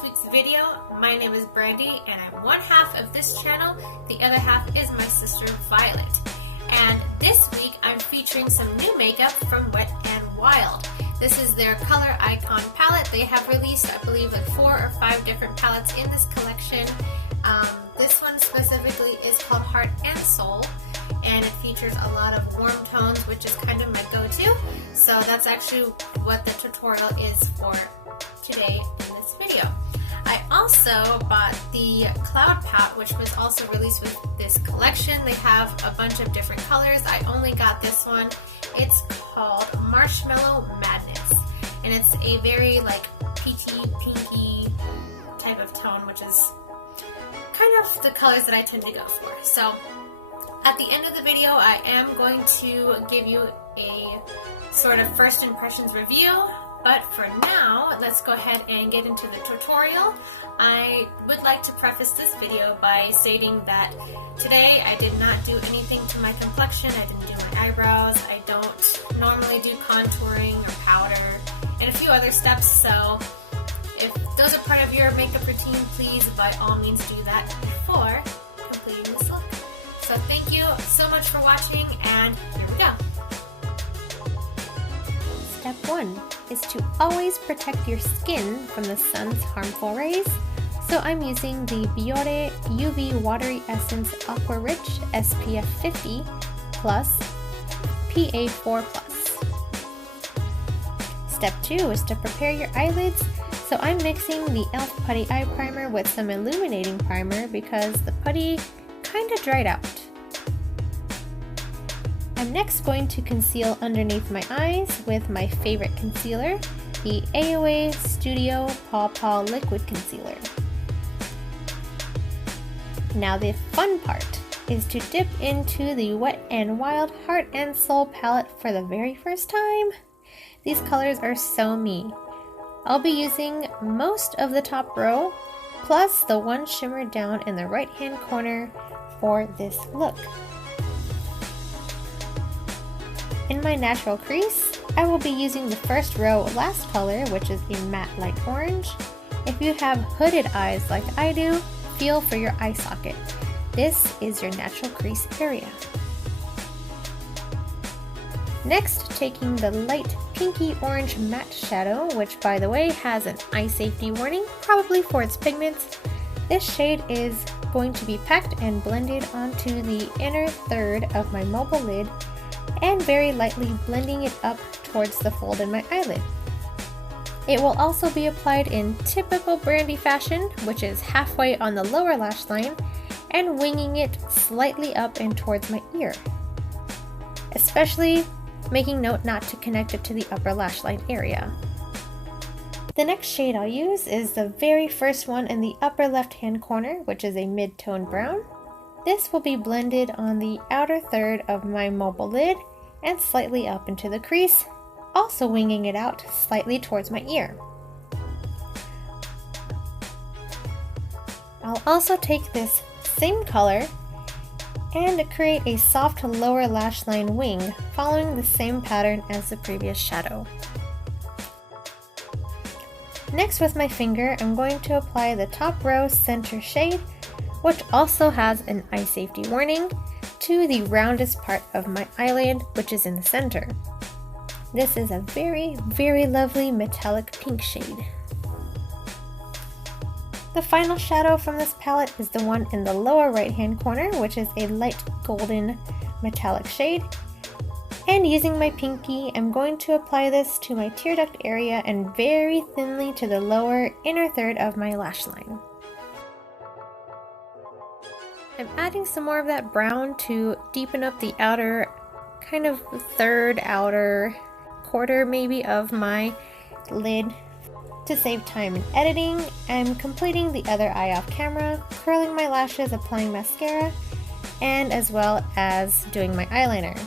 this week's video. My name is Brandy and I'm one half of this channel. The other half is my sister Violet. And this week I'm featuring some new makeup from Wet n Wild. This is their Color Icon palette. They have released, I believe, like 4 or 5 different palettes in this collection. This one specifically is called Heart and Soul, and it features a lot of warm tones, which is kind of my go-to. So that's actually what the tutorial is for today in this video. I also bought the Cloud Pout, which was also released with this collection. They have a bunch of different colors. I only got this one. It's called Marshmallow Madness, and it's a very like peachy, pinky type of tone, which is kind of the colors that I tend to go for. So at the end of the video, I am going to give you a sort of first impressions review, but for now, let's go ahead and get into the tutorial. I would like to preface this video by stating that today I did not do anything to my complexion. I didn't do my eyebrows. I don't normally do contouring or powder and a few other steps, so if those are part of your makeup routine, please by all means do that before completing this look. So thank you so much for watching, and here we go. Step 1 is to always protect your skin from the sun's harmful rays. So I'm using the Biore UV Watery Essence Aqua Rich SPF 50 Plus PA4 Plus. Step 2 is to prepare your eyelids. So I'm mixing the e.l.f. Putty Eye Primer with some illuminating primer because the putty kind of dried out. I'm next going to conceal underneath my eyes with my favorite concealer, the AOA Studio Paw Paw Liquid Concealer. Now the fun part is to dip into the Wet n Wild Heart and Soul palette for the very first time. These colors are so me. I'll be using most of the top row, plus the one shimmer down in the right hand corner for this look. In my natural crease, I will be using the first row last color, which is a matte light orange. If you have hooded eyes like I do, feel for your eye socket. This is your natural crease area. Next, taking the light pinky orange matte shadow, which by the way has an eye safety warning, probably for its pigments. This shade is going to be packed and blended onto the inner third of my mobile lid and very lightly blending it up towards the fold in my eyelid. It will also be applied in typical Brandy fashion, which is halfway on the lower lash line and winging it slightly up and towards my ear. Especially making note not to connect it to the upper lash line area. The next shade I'll use is the very first one in the upper left hand corner, which is a mid-tone brown. This will be blended on the outer third of my mobile lid and slightly up into the crease, also winging it out slightly towards my ear. I'll also take this same color and create a soft lower lash line wing following the same pattern as the previous shadow. Next, with my finger, I'm going to apply the top row center shade, which also has an eye safety warning, to the roundest part of my eyelid, which is in the center. This is a very, very lovely metallic pink shade. The final shadow from this palette is the one in the lower right hand corner, which is a light golden metallic shade. And using my pinky, I'm going to apply this to my tear duct area and very thinly to the lower inner third of my lash line. I'm adding some more of that brown to deepen up the outer, kind of third outer quarter maybe of my lid. To save time in editing, I'm completing the other eye off camera, curling my lashes, applying mascara, and as well as doing my eyeliner.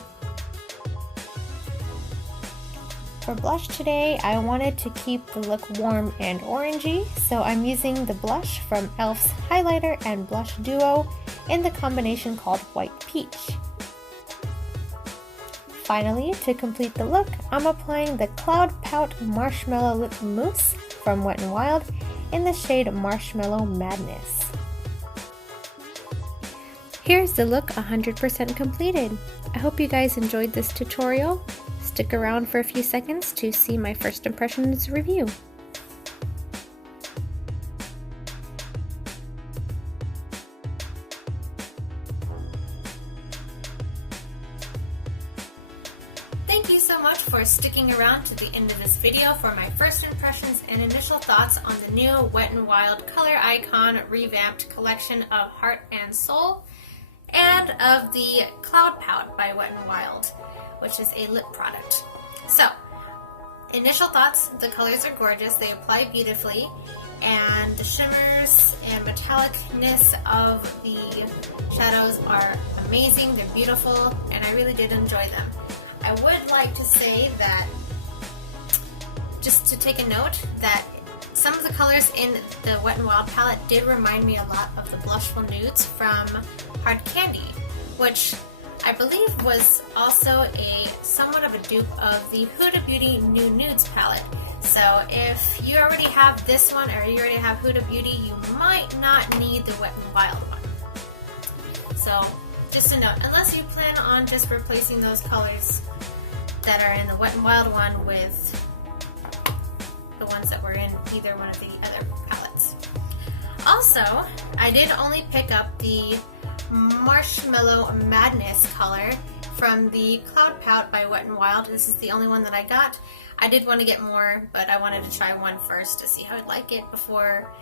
For blush today, I wanted to keep the look warm and orangey, so I'm using the blush from e.l.f.'s Highlighter and Blush Duo in the combination called White Peach. Finally, to complete the look, I'm applying the Cloud Pout Marshmallow Lip Mousse from Wet n Wild in the shade Marshmallow Madness. Here's the look 100% completed. I hope you guys enjoyed this tutorial. Stick around for a few seconds to see my first impressions review. Thank you so much for sticking around to the end of this video for my first impressions and initial thoughts on the new Wet n Wild Color Icon revamped collection of Heart and Soul, and of the Cloud Pout by Wet n Wild, which is a lip product. So, initial thoughts: the colors are gorgeous, they apply beautifully, and the shimmers and metallicness of the shadows are amazing, they're beautiful, and I really did enjoy them. I would like to say that, just to take a note, that some of the colors in the Wet n Wild palette did remind me a lot of the Blushful Nudes from Hard Candy, which I believe was also somewhat of a dupe of the Huda Beauty New Nudes palette. So if you already have this one, or you already have Huda Beauty, you might not need the Wet n Wild one. So just a note, unless you plan on just replacing those colors that are in the Wet n Wild one with the ones that were in either one of the other palettes. Also, I did only pick up the Marshmallow Madness color from the Cloud Pout by Wet n Wild. This is the only one that I got. I did want to get more, but I wanted to try one first to see how I'd like it before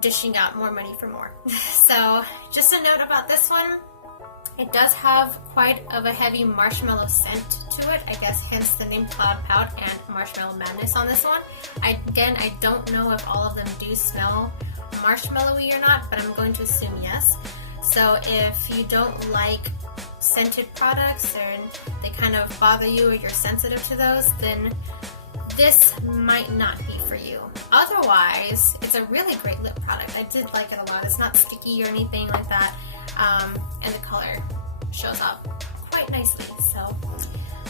dishing out more money for more. So, just a note about this one. It does have quite of a heavy marshmallow scent to it, I guess hence the name Cloud Pout and Marshmallow Madness on this one. I don't know if all of them do smell marshmallowy or not, but I'm going to assume yes. So if you don't like scented products and they kind of bother you or you're sensitive to those, then this might not be for you. Otherwise, it's a really great lip product. I did like it a lot. It's not sticky or anything like that. And the color shows up quite nicely. So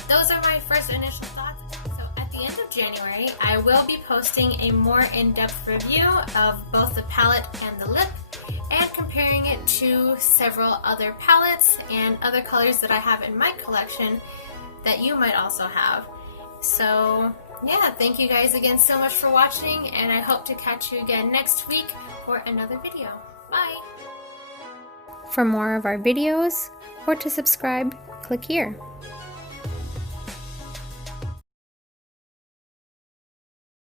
those are my first initial thoughts. So at the end of January, I will be posting a more in-depth review of both the palette and the lip, and comparing it to several other palettes and other colors that I have in my collection that you might also have. So yeah, thank you guys again so much for watching, and I hope to catch you again next week for another video. Bye! For more of our videos, or to subscribe, click here.